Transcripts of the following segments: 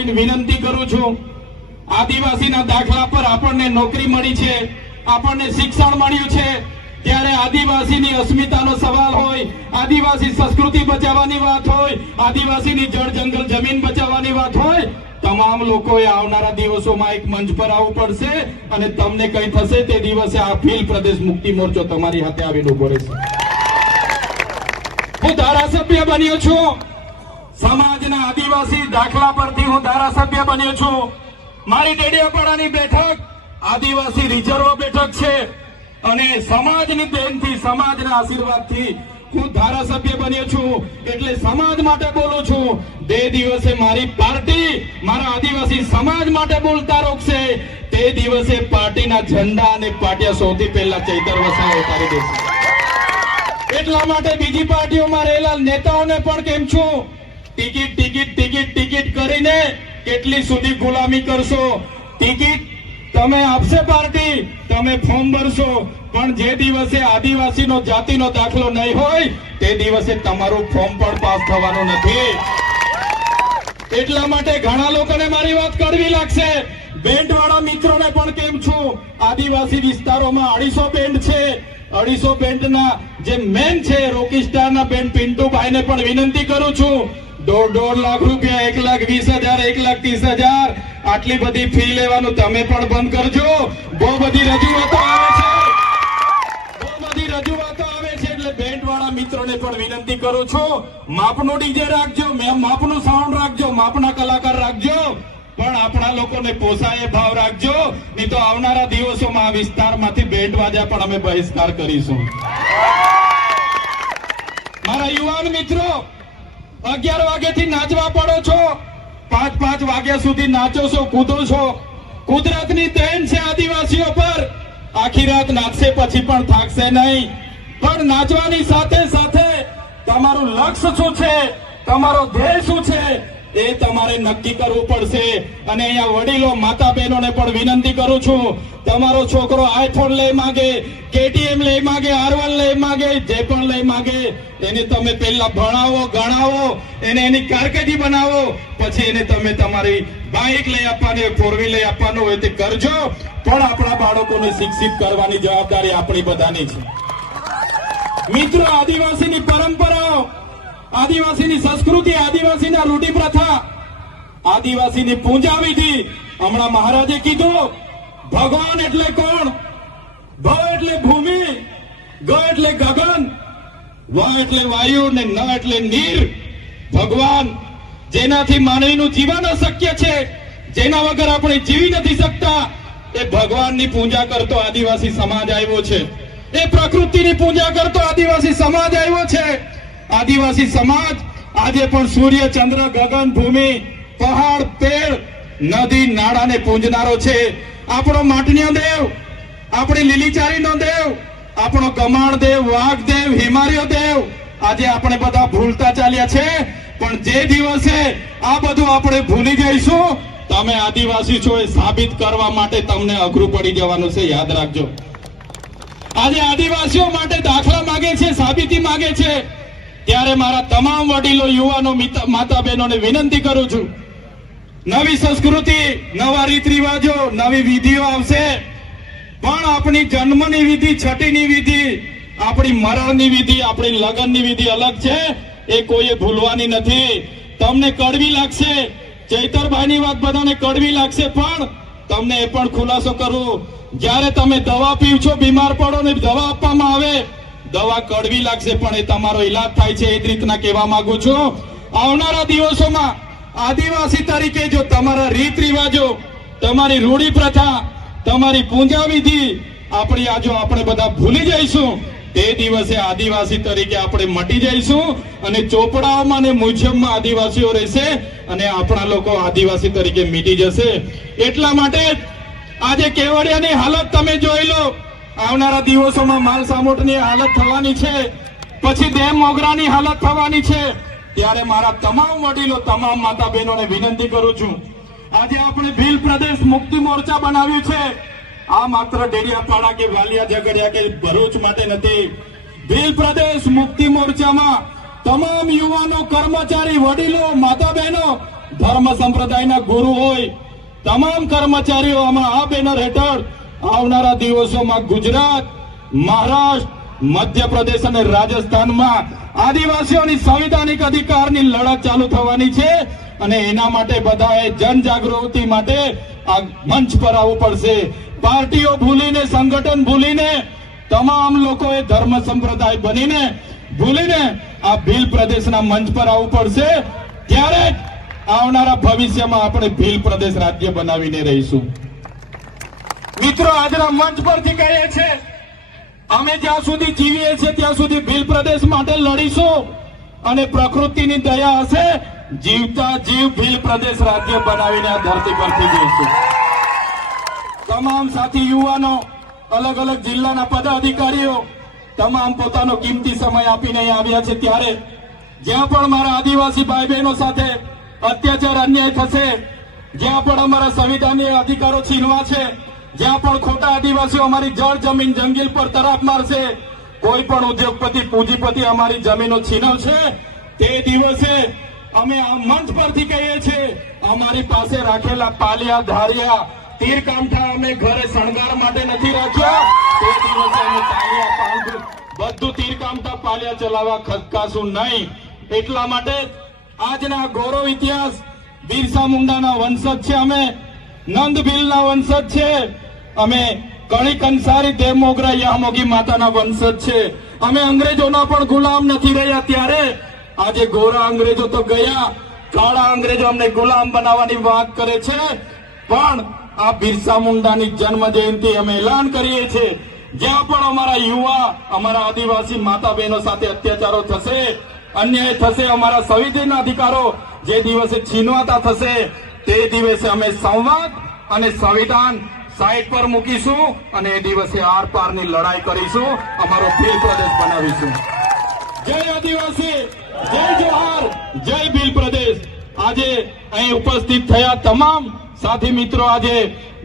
જોડીને વિનંતી કરું છું, આદિવાસીના દાખલા પર આપણને નોકરી મળી છે, આપણને શિક્ષણ મળ્યું છે, ત્યારે આદિવાસીની અસ્મિતાનો સવાલ હોય, આદિવાસી સંસ્કૃતિ બચાવવાની વાત હોય, આદિવાસીની જળ જંગલ જમીન બચાવવાની વાત હોય, તમામ લોકોએ આવનારા દિવસોમાં એક મંચ પર આવવું પડશે અને તમને કંઈ થશે તે દિવસે આ ભીલ પ્રદેશ મુક્તિ મોરચો તમારી હાથે આવીને ઉભો રહેશે. હું ધારાસભ્ય બન્યો છું, સમાજના આદિવાસી દાખલા પરથી હું ધારાસભ્ય બન્યો છું. મારી ડેડિયાપાડાની બેઠક આદિવાસી રિઝર્વ બેઠક છે અને સમાજની દેનથી, સમાજના આશીર્વાદથી હું ધારાસભ્ય બન્યો છું. એટલે સમાજ માટે બોલું છું. બે દિવસે મારી પાર્ટી મારા આદિવાસી સમાજ માટે બોલતા રોકશે, તે દિવસે પાર્ટીના ઝંડા અને પાટિયા સૌથી પહેલા ચૈતર વસાવા ઉતારી દેશે. એટલા માટે બીજી પાર્ટીઓમાં રહેલા નેતાઓને પણ કેમ છું, ટિકિટ ટિકિટ ટિકિટ ટિકિટ કરીને કેટલી સુધી ગુલામી કરશો? ટિકિટ તમે આપશે પાર્ટી, તમે ફોર્મ ભરશો, પણ જે દિવસે આદિવાસીનો જાતિનો દાખલો નહીં હોય તે દિવસે તમારું ફોર્મ પણ પાસ થવાનું નથી. એટલા માટે ઘણા લોકોને મારી વાત કડવી લાગશે. બેન્ડવાળા મિત્રોને પણ કેમ છું, આદિવાસી વિસ્તારોમાં 250 બેન્ડ છે. 250 બેન્ડના જે મેન છે રોકીસ્ટારના બેન્ડ પિન્ટુભાઈને પણ વિનંતી કરું છું, 1.5 લાખ રૂપિયા, 1,20,000, 1,30,000 આટલી બધી ફી લેવાનું તમે પણ બંધ કરજો. બહુ બધી રજૂઆતો આવે છે, એટલે બેન્ડવાળા મિત્રોને પણ વિનંતી કરું છું, માપનો ડીજે રાખજો, માપનું સાઉન્ડ રાખજો, માપના કલાકાર રાખજો, પણ આપણા લોકોને પોસાય એ ભાવ રાખજો. નહીં તો આવનારા દિવસોમાં આ વિસ્તારમાંથી બેન્ડ વાજા પણ અમે બહિષ્કાર કરીશું. મારા યુવાન મિત્રો, 11 વાગ્યાથી નાચવા પડો છો, 5 વાગ્યા સુધી નાચો છો, કૂદો છો. કુદરતની દેન છે આદિવાસીઓ પર. આખી રાત નાચશે પછી પણ થાકશે નહીં. પણ નાચવાની સાથે સાથે તમારું લક્ષ્ય શું છે, તમારો ધ્યેય શું છે એ તમારે નક્કી કરવું પડશે. અને અહીંયા વડીલો, માતા બહેનોને પણ વિનંતી કરું છું, તમારો છોકરો આઈફોન લઈ માંગે, KTM લઈ માંગે, R1 લઈ માંગે, જે પણ લઈ માંગે, એને તમે પહેલા ભણાવો, ગણાવો, એને એની કારકિર્દી બનાવો, પછી એને તમે તમારી બાઇક લઈ આપવાની, 4 વ્હીલ લઈ આપવાનું હોય તે કરજો. પણ આપણા બાળકોને શિક્ષિત કરવાની જવાબદારી આપણી બધાની છે. મિત્રો, આદિવાસીની પરંપરાઓ, આદિવાસીની સંસ્કૃતિ, આદિવાસીના રૂઢિ પ્રથા, આદિવાસીની પૂજા વિધિ, હમણાં મહારાજે કીધું, ભગવાન એટલે કોણ? ભ એટલે ભૂમિ, ગ એટલે ગગન, વ એટલે વાયુ ને ન એટલે નીર. ભગવાન, જેનાથી માનવીનું જીવન અશક્ય છે, જેના વગર આપણે જીવી નથી શકતા, એ ભગવાનની પૂજા કરતો આદિવાસી સમાજ આવ્યો છે. એ પ્રકૃતિની પૂજા કરતો આદિવાસી સમાજ આવ્યો છે. આદિવાસી સમાજ આજે પણ સૂર્ય, ચંદ્ર, ગગન, ભૂમિ, પહાડ, પેડ, નદી, નાળાને પૂજનારો છે. આપણો માટનીય દેવ, આપણી લીલીચારીનો દેવ, આપણો ગમાણ દેવ, વાઘ દેવ, હિમાલય દેવ આજે આપણે બધા ભૂલતા ચાલ્યા છે. પણ જે દિવસે આ બધું આપણે ભૂલી જઈશું, તમે આદિવાસી છો એ સાબિત કરવા માટે તમને અઘરું પડી જવાનું છે. યાદ રાખજો, આજે આદિવાસીઓ માટે દાખલા માંગે છે, સાબિતી માંગે છે. ત્યારે મારા તમામ વડીલો, યુવાનો, માતા બહેનોને વિનંતી કરું છું, નવી સંસ્કૃતિ, નવા રીત રિવાજો, નવી વિધિઓ આવશે, પણ આપણી જન્મની વિધિ, છઠ્ઠીની વિધિ, આપણી મરણની વિધિ, આપણી લગ્નની વિધિ અલગ છે. એ કોઈએ ભૂલવાની નથી. તમને કડવી લાગશે, ચૈતરભાઈની વાત બધાને કડવી લાગશે, પણ તમને એ પણ ખુલાસો કરું, જ્યારે તમે દવા પીવશો, બીમાર પડો ને દવા આપવામાં આવે, દવા કડવી લાગશે પણ એ તમારો ઈલાજ થાય છે. એ જ રીતના કહેવા માંગુ છું, આવનારા દિવસોમાં આદિવાસી તરીકે જો તમારા રીત રિવાજો, તમારી રૂઢિ પ્રથા, તમારી પૂજા વિધિ આપણી આજો આપણે બધા ભૂલી જઈશું, તે દિવસે આદિવાસી તરીકે આપણે મટી જઈશું અને ચોપડાઓમાં અને મ્યુઝિયમમાં આદિવાસીઓ રહેશે અને આપણા લોકો આદિવાસી તરીકે મીટી જશે. એટલા માટે આજે કેવડિયાની હાલત તમે જોઈ લો. આવનારા દિવસોમાં માલ સામોટની હાલત થવાની છે, પછી ડેમ મોગરાની હાલત થવાની છે. ત્યારે મારા તમામ વડીલો, તમામ માતા બહેનોને વિનંતી કરું છું, આજે આપણે ભીલ પ્રદેશ મુક્તિ મોરચા બનાવ્યું છે. આ માત્ર ડેડિયાપાડા કે વાલિયા ઝઘડિયા કે ભરૂચ માટે નથી. ભીલ પ્રદેશ મુક્તિ મોરચામાં તમામ યુવાનો, કર્મચારી, વડીલો, માતા બહેનો ધર્મ સંપ્રદાયના ગુરુ હોય, તમામ કર્મચારીઓ આમાં આ બેનર હેઠળ આવનારા દિવસોમાં ગુજરાત, મહારાષ્ટ્ર, મધ્યપ્રદેશ અને રાજસ્થાનમાં આદિવાસીઓની સંવિધાનિક અધિકારની લડત ચાલુ થવાની છે અને એના માટે બધાએ જનજાગૃતિ માટે આ મંચ પર આવવું પડશે. પાર્ટીઓ ભૂલીને, સંગઠન ભૂલીને, તમામ લોકોએ ધર્મ સંપ્રદાય બનીને ભૂલીને આ ભીલ પ્રદેશના મંચ પર આવવું પડશે. ત્યારે જ આવનારા ભવિષ્યમાં આપણે ભીલ પ્રદેશ રાજ્ય બનાવીને રહીશું. મિત્રો, આજના મંચ પરથી કહીએ છીએ, અમે જ્યાં સુધી જીવીએ છીએ ત્યાં સુધી ભીલ પ્રદેશ માટે લડીશું અને પ્રકૃતિની દયા હશે, જીવતા જીવ ભીલ પ્રદેશ રાજ્ય બનાવીને આ ધરતી પરથી જઈશું. તમામ સાથી યુવાનો, અલગ અલગ જિલ્લાના પદાધિકારીઓ તમામ પોતાનો કિંમતી સમય આપીને અહીં આવ્યા છે. ત્યારે જ્યાં પણ મારા આદિવાસી ભાઈ બહેનો સાથે અત્યાચાર, અન્યાય થશે, જ્યાં પણ અમારા સંવિધાનીય અધિકારો છીનવા છે, જ્યાં પણ ખોટા આદિવાસીઓ અમારી જળ જમીન જંગલ પર તરાપ મારશે, કોઈ પણ ઉદ્યોગપતિ, પૂંજીપતિ અમારી જમીનો છીનવશે, તે દિવસે અમે આ મંચ પરથી કહીએ છીએ, અમારી પાસે રાખેલા પાલિયા, ધારિયા, તીર કામઠા અમે ઘરે શણગાર માટે નથી રાખ્યા. તે દિવસે અમે તાળિયા, પાંખ, બધું તીર કામઠા, પાલિયા ચલાવવા ખસકાશું નહીં. એટલા માટે આજના ગૌરવ ઇતિહાસ બિરસા મુંડાના વંશજ છે, અમે નંદ ભીલના વંશજ છે, અમે કણી કંસારી, દેવ મોગરા, યામોગી માતાના વંશજ છે. અમે અંગ્રેજોના પણ ગુલામ નથી રહ્યા. ત્યારે આજે ગોરા અંગ્રેજો તો ગયા, કાળા અંગ્રેજો અમને ગુલામ બનાવવાની વાત કરે છે, પણ આ બિરસા મુંડાની જન્મ જયંતિ અમે એલાન કરીએ છીએ, જ્યાં પણ અમારા યુવા, અમારા આદિવાસી માતા બહેનો સાથે અત્યાચારો થશે, અન્યાય થશે, અમારા સંવિધાનના અધિકારો જે દિવસે છીનવાતા થશે, તે દિવસે અમે સંવાદ અને સંવિધાન સાઈડ પર મૂકીશું અને એ દિવસે આર પારની લડાઈ કરીશું, અમારો ભીલ પ્રદેશ બનાવીશું. જય આદિવાસી, જય જોહાર, જય ભીલ પ્રદેશ. આજે અહીં ઉપસ્થિત થયા તમામ સાથી મિત્રો, આજે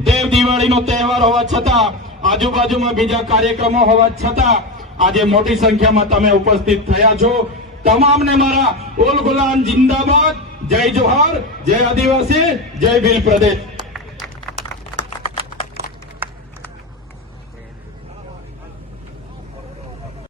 દેવ દિવાળીનો તહેવાર હોવા છતાં, આજુબાજુમાં બીજા કાર્યક્રમો હોવા છતાં આજે મોટી સંખ્યામાં તમે ઉપસ્થિત થયા છો. તમામને મારા ઓલ ગુલામ જિંદાબાદ, જય જોહાર, જય આદિવાસી, જય ભીલ પ્રદેશ.